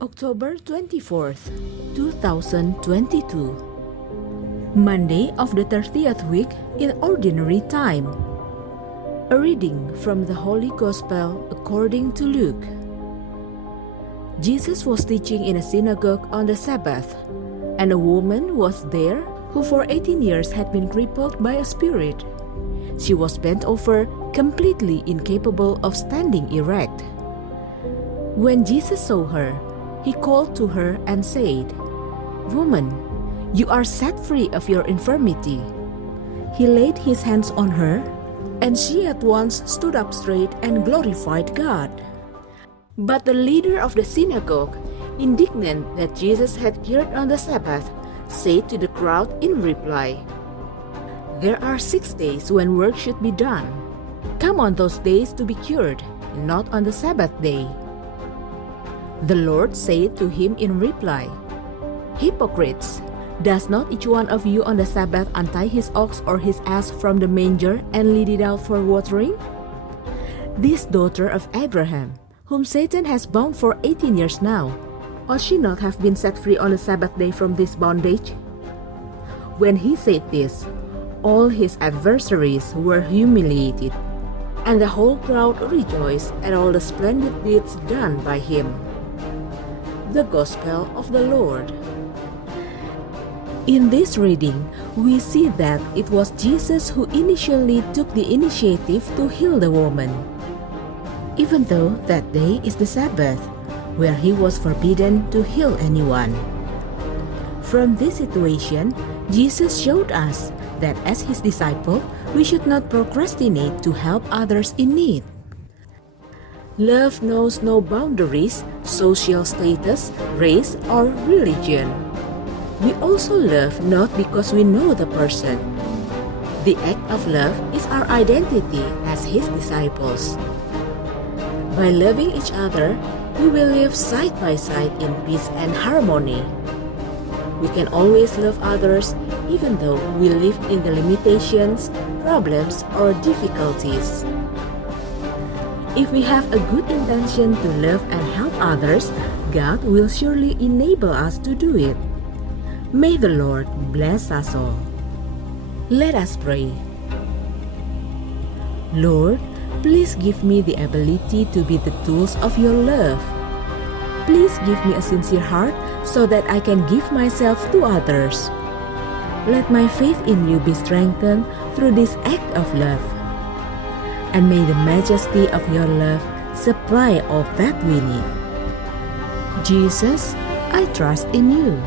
October 24th, 2022. Monday of the 30th week in Ordinary Time. A reading from the Holy Gospel according to Luke. Jesus was teaching in a synagogue on the Sabbath, and a woman was there who for 18 years had been crippled by a spirit. She was bent over, completely incapable of standing erect. When Jesus saw her, he called to her and said, "Woman, you are set free of your infirmity." He laid his hands on her, and she at once stood up straight and glorified God. But the leader of the synagogue, indignant that Jesus had cured on the Sabbath, said to the crowd in reply, "There are 6 days when work should be done. Come on those days to be cured, not on the Sabbath day." The Lord said to him in reply, "Hypocrites! Does not each one of you on the Sabbath untie his ox or his ass from the manger and lead it out for watering? This daughter of Abraham, whom Satan has bound for 18 years now, ought she not have been set free on the Sabbath day from this bondage?" When he said this, all his adversaries were humiliated, and the whole crowd rejoiced at all the splendid deeds done by him. The Gospel of the Lord. In this reading, we see that it was Jesus who initially took the initiative to heal the woman, even though that day is the Sabbath, where he was forbidden to heal anyone. From this situation, Jesus showed us that as his disciple, we should not procrastinate to help others in need. Love knows no boundaries, social status, race, or religion. We also love not because we know the person. The act of love is our identity as his disciples. By loving each other, we will live side by side in peace and harmony. We can always love others even though we live in the limitations, problems, or difficulties. If we have a good intention to love and help others, God will surely enable us to do it. May the Lord bless us all. Let us pray. Lord, please give me the ability to be the tools of your love. Please give me a sincere heart so that I can give myself to others. Let my faith in you be strengthened through this act of love. And may the majesty of your love supply all that we need. Jesus, I trust in you.